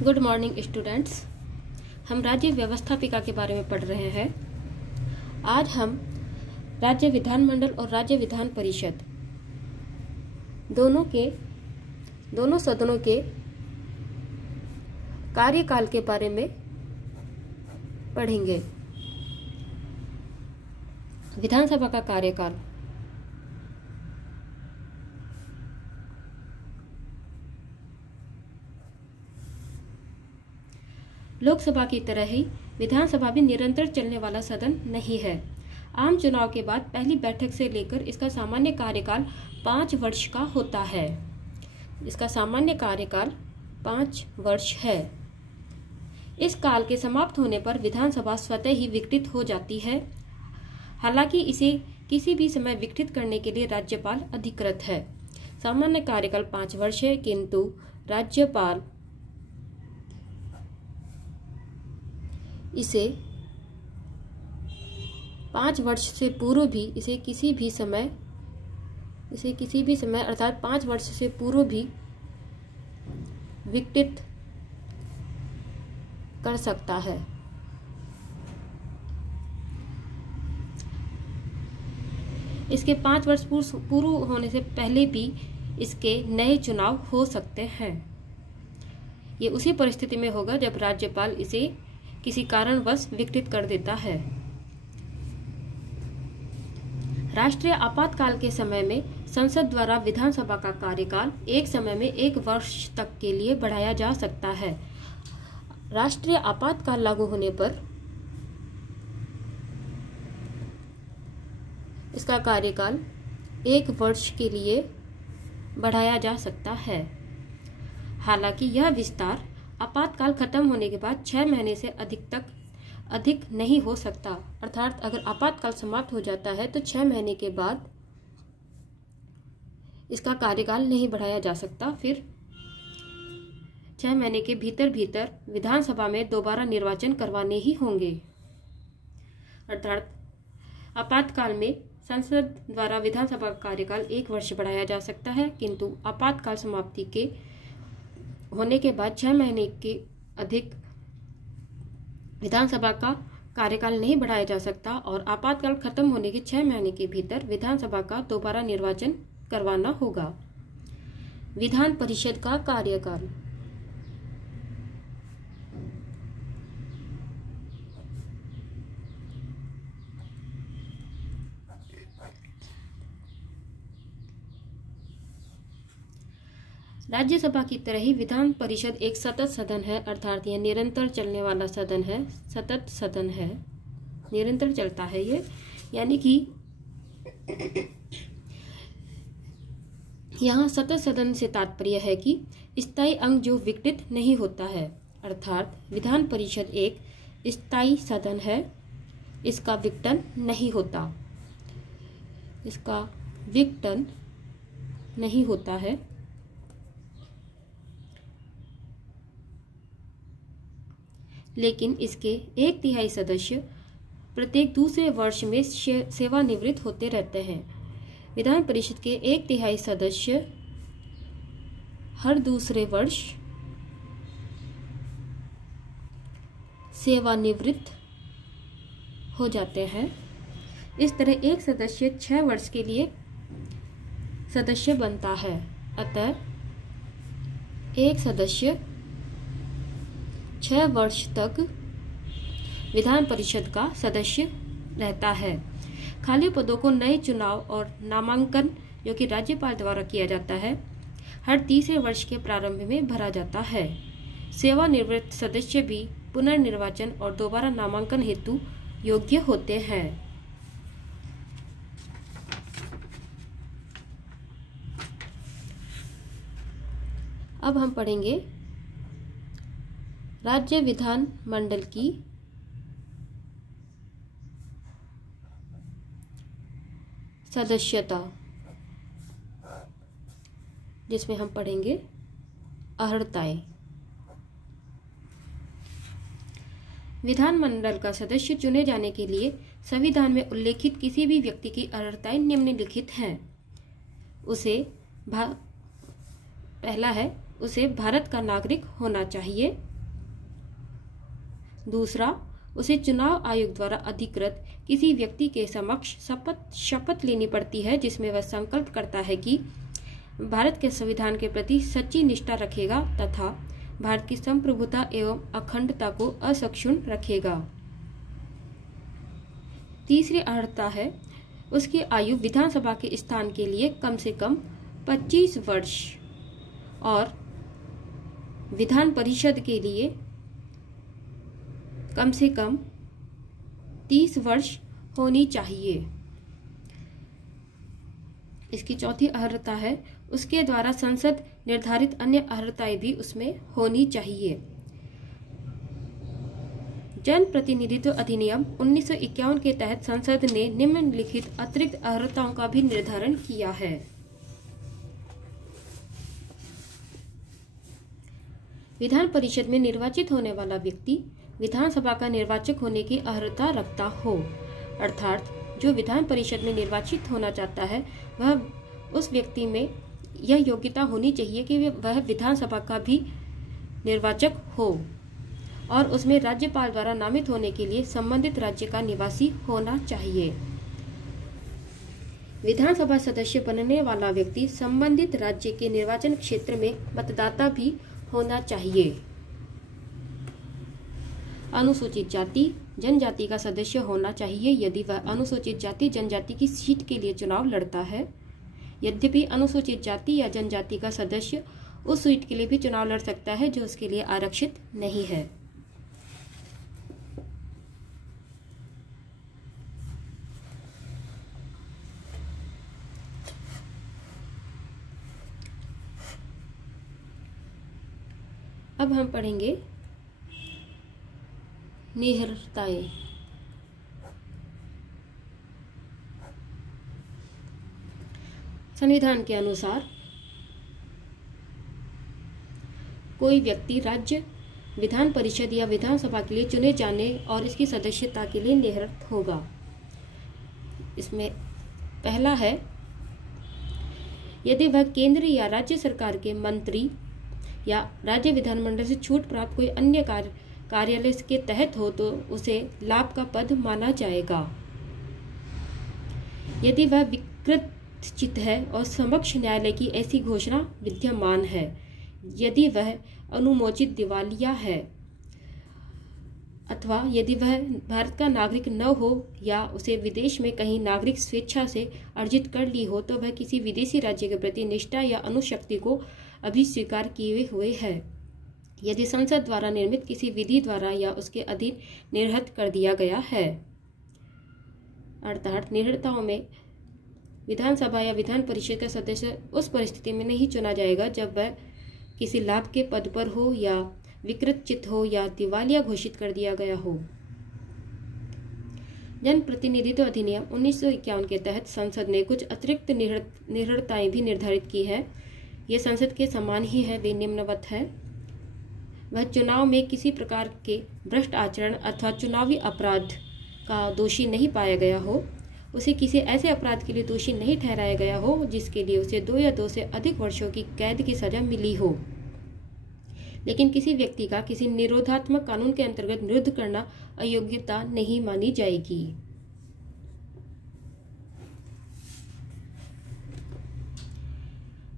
Good morning students. हम राज्य व्यवस्थापिका के बारे में पढ़ रहे हैं। आज हम राज्य विधानमंडल और राज्य विधान परिषद दोनों सदनों के कार्यकाल के बारे में पढ़ेंगे। विधानसभा का कार्यकाल लोकसभा की तरह ही विधानसभा भी निरंतर चलने वाला सदन नहीं है। आम चुनाव के बाद पहली बैठक से लेकर इसका सामान्य कार्यकाल 5 वर्ष का होता है। इसका सामान्य कार्यकाल 5 वर्ष है। इस काल के समाप्त होने पर विधानसभा स्वतः ही विघटित हो जाती है। हालांकि इसे किसी भी समय विघटित करने के लिए राज्यपाल अधिकृत है। सामान्य कार्यकाल 5 वर्ष है, किंतु राज्यपाल इसे 5 वर्ष से पूर्व भी इसे किसी भी समय अर्थात 5 वर्ष से पूर्व भी विघटित कर सकता है। इसके 5 वर्ष पूर्व होने से पहले भी इसके नए चुनाव हो सकते हैं। ये उसी परिस्थिति में होगा जब राज्यपाल इसे किसी कारणवश विघटित कर देता है। राष्ट्रीय आपातकाल के समय में संसद द्वारा विधानसभा का कार्यकाल एक समय में 1 वर्ष तक के लिए बढ़ाया जा सकता है। राष्ट्रीय आपातकाल लागू होने पर इसका कार्यकाल 1 वर्ष के लिए बढ़ाया जा सकता है। हालांकि यह विस्तार आपातकाल खत्म होने के बाद 6 महीने से अधिक नहीं हो सकता। अर्थात अगर आपातकाल समाप्त हो जाता है तो 6 महीने के बाद इसका कार्यकाल नहीं बढ़ाया जा सकता। फिर 6 महीने के भीतर विधानसभा में दोबारा निर्वाचन करवाने ही होंगे। अर्थात आपातकाल में संसद द्वारा विधानसभा का कार्यकाल 1 वर्ष बढ़ाया जा सकता है, किंतु आपातकाल समाप्ति के होने के बाद 6 महीने के अधिक विधानसभा का कार्यकाल नहीं बढ़ाया जा सकता और आपातकाल खत्म होने के 6 महीने के भीतर विधानसभा का दोबारा निर्वाचन करवाना होगा। विधान परिषद का कार्यकाल राज्यसभा की तरह ही विधान परिषद एक सतत सदन है। अर्थात यह निरंतर चलने वाला सदन है, सतत सदन है, निरंतर चलता है ये। यानी कि यहाँ सतत सदन से तात्पर्य है कि स्थायी अंग जो विघटित नहीं होता है। अर्थात विधान परिषद एक स्थायी सदन है, इसका विघटन नहीं होता, इसका विघटन नहीं होता है। लेकिन इसके 1/3 सदस्य प्रत्येक दूसरे वर्ष में सेवानिवृत्त होते रहते हैं। विधान परिषद के 1/3 सदस्य हर दूसरे वर्ष सेवानिवृत्त हो जाते हैं। इस तरह एक सदस्य 6 वर्ष के लिए सदस्य बनता है। अतः एक सदस्य 6 वर्ष तक विधान परिषद का सदस्य रहता है। खाली पदों को नए चुनाव और नामांकन, जो कि राज्यपाल द्वारा किया जाता है, हर तीसरे वर्ष के प्रारंभ में भरा जाता है। सेवानिवृत्त सदस्य भी पुनर्निर्वाचन और दोबारा नामांकन हेतु योग्य होते हैं। अब हम पढ़ेंगे राज्य विधान मंडल की सदस्यता, जिसमें हम पढ़ेंगे अर्हताएं। विधानमंडल का सदस्य चुने जाने के लिए संविधान में उल्लेखित किसी भी व्यक्ति की अर्हताएं निम्नलिखित हैं। पहला है, उसे भारत का नागरिक होना चाहिए। दूसरा, उसे चुनाव आयोग द्वारा अधिकृत किसी व्यक्ति के समक्ष शपथ लेनी पड़ती है जिसमें वह संकल्प करता है कि भारत के संविधान के प्रति सच्ची निष्ठा रखेगा तथा भारत की संप्रभुता एवं अखंडता को असक्षुण रखेगा। तीसरी अर्हता है उसकी आयु विधानसभा के स्थान के लिए कम से कम 25 वर्ष और विधान परिषद के लिए कम से कम 30 वर्ष होनी चाहिए। इसकी चौथी अर्हता है उसके द्वारा संसद निर्धारित अन्य अर्हताएं भी उसमें होनी चाहिए। जन प्रतिनिधित्व अधिनियम 1951 के तहत संसद ने निम्नलिखित अतिरिक्त अर्हताओं का भी निर्धारण किया है। विधान परिषद में निर्वाचित होने वाला व्यक्ति विधानसभा का निर्वाचक होने की अर्हता रखता हो, अर्थात जो विधान परिषद में निर्वाचित होना चाहता है वह उस व्यक्ति में यह योग्यता होनी चाहिए कि वह विधानसभा का भी निर्वाचक हो और उसमें राज्यपाल द्वारा नामित होने के लिए संबंधित राज्य का निवासी होना चाहिए। विधानसभा सदस्य बनने वाला व्यक्ति संबंधित राज्य के निर्वाचन क्षेत्र में मतदाता भी होना चाहिए। अनुसूचित जाति जनजाति का सदस्य होना चाहिए यदि वह अनुसूचित जाति जनजाति की सीट के लिए चुनाव लड़ता है। यद्यपि अनुसूचित जाति या जनजाति का सदस्य उस सीट के लिए भी चुनाव लड़ सकता है जो उसके लिए आरक्षित नहीं है। अब हम पढ़ेंगे निहिताएं। संविधान के अनुसार कोई व्यक्ति राज्य विधान परिषद या विधानसभा के लिए चुने जाने और इसकी सदस्यता के लिए निहित होगा। इसमें पहला है यदि वह केंद्र या राज्य सरकार के मंत्री या राज्य विधानमंडल से छूट प्राप्त कोई अन्य कार्यालय के तहत हो तो उसे लाभ का पद माना जाएगा। यदि वह विकृत चित है और समक्ष न्यायालय की ऐसी घोषणा विद्यमान है, यदि वह अनुमोचित दिवालिया है अथवा यदि वह भारत का नागरिक न हो या उसे विदेश में कहीं नागरिक स्वेच्छा से अर्जित कर ली हो तो वह किसी विदेशी राज्य के प्रति निष्ठा या अनुशक्ति को अभी स्वीकार किए हुए है। यदि संसद द्वारा निर्मित किसी विधि द्वारा या उसके अधीन निर्हत कर दिया गया है, अर्थात निहिताओं में विधानसभा या विधान परिषद का सदस्य उस परिस्थिति में नहीं चुना जाएगा जब वह किसी लाभ के पद पर हो या विकृत चित हो या दिवालिया घोषित कर दिया गया हो। जन प्रतिनिधित्व अधिनियम 1951 के तहत संसद ने कुछ अतिरिक्त निहिताएं भी निर्धारित की है। ये संसद के समान ही है, वे निम्नवत है। वह चुनाव में किसी प्रकार के भ्रष्ट आचरण अथवा चुनावी अपराध का दोषी नहीं पाया गया हो, उसे किसी ऐसे अपराध के लिए दोषी नहीं ठहराया गया हो जिसके लिए उसे 2 या 2 से अधिक वर्षों की कैद की सजा मिली हो, लेकिन किसी व्यक्ति का किसी निरोधात्मक कानून के अंतर्गत निरुद्ध करना अयोग्यता नहीं मानी जाएगी।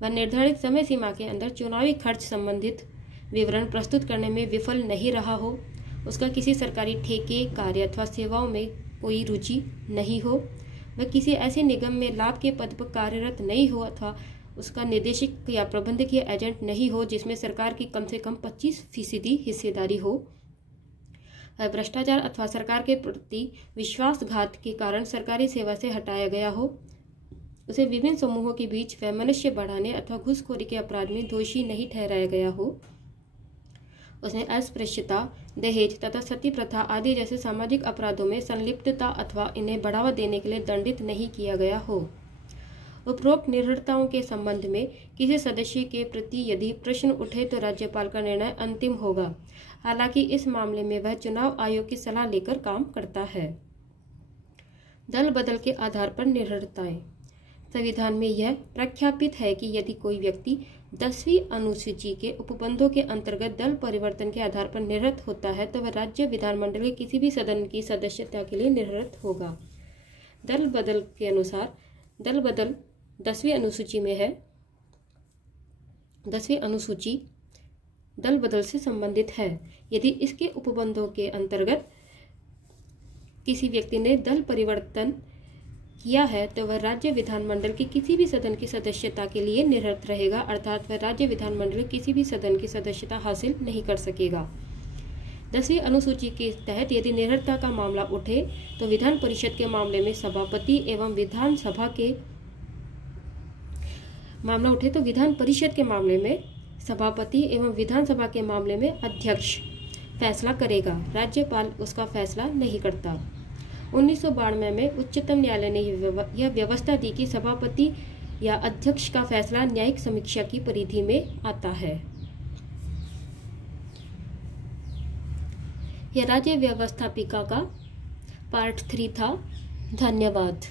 वह निर्धारित समय सीमा के अंदर चुनावी खर्च संबंधित विवरण प्रस्तुत करने में विफल नहीं रहा हो, उसका किसी सरकारी ठेके कार्य अथवा सेवाओं में कोई रुचि नहीं हो, वह किसी ऐसे निगम में लाभ के पद पर कार्यरत नहीं हो अथवा उसका निदेशक या प्रबंधकीय एजेंट नहीं हो जिसमें सरकार की कम से कम 25% हिस्सेदारी हो, वह भ्रष्टाचार अथवा सरकार के प्रति विश्वासघात के कारण सरकारी सेवा से हटाया गया हो, उसे विभिन्न समूहों के बीच वैमनस्य बढ़ाने अथवा घूसखोरी के अपराध में दोषी नहीं ठहराया गया हो, उसने अस्पृश्यता, दहेज तथा सती प्रथा आदि जैसे सामाजिक अपराधों में संलिप्तता अथवा इन्हें बढ़ावा देने के लिए दंडित नहीं किया गया हो। उपरोक्त निहिताओं के संबंध में किसी सदस्य के प्रति यदि प्रश्न उठे तो राज्यपाल का निर्णय अंतिम होगा। हालांकि इस मामले में वह चुनाव आयोग की सलाह लेकर काम करता है। दल बदल के आधार पर निहिताएं। संविधान में यह प्रख्यापित है कि यदि कोई व्यक्ति 10वीं अनुसूची के उपबंधों के अंतर्गत दल परिवर्तन के आधार पर निरस्त होता है तो वह राज्य विधानमंडल के किसी भी सदन की सदस्यता के लिए निरस्त होगा। दल बदल के अनुसार दल बदल 10वीं अनुसूची में है। 10वीं अनुसूची दल बदल से संबंधित है। यदि इसके उपबंधों के अंतर्गत किसी व्यक्ति ने दल परिवर्तन किया है तो वह राज्य विधानमंडल के किसी भी सदन की सदस्यता के लिए निरस्त रहेगा, अर्थात वह राज्य विधानमंडल किसी भी सदन की सदस्यता हासिल नहीं कर सकेगा। 10वीं अनुसूची के तहत यदि निरस्तता का मामला उठे तो विधान परिषद के मामले में सभापति एवं विधानसभा के मामला उठे तो विधान परिषद के मामले में सभापति एवं विधानसभा के मामले में अध्यक्ष फैसला करेगा। राज्यपाल उसका फैसला नहीं करता। 1992 में उच्चतम न्यायालय ने यह व्यवस्था दी कि सभापति या अध्यक्ष का फैसला न्यायिक समीक्षा की परिधि में आता है। यह राज्य व्यवस्थापिका का पार्ट 3 था। धन्यवाद।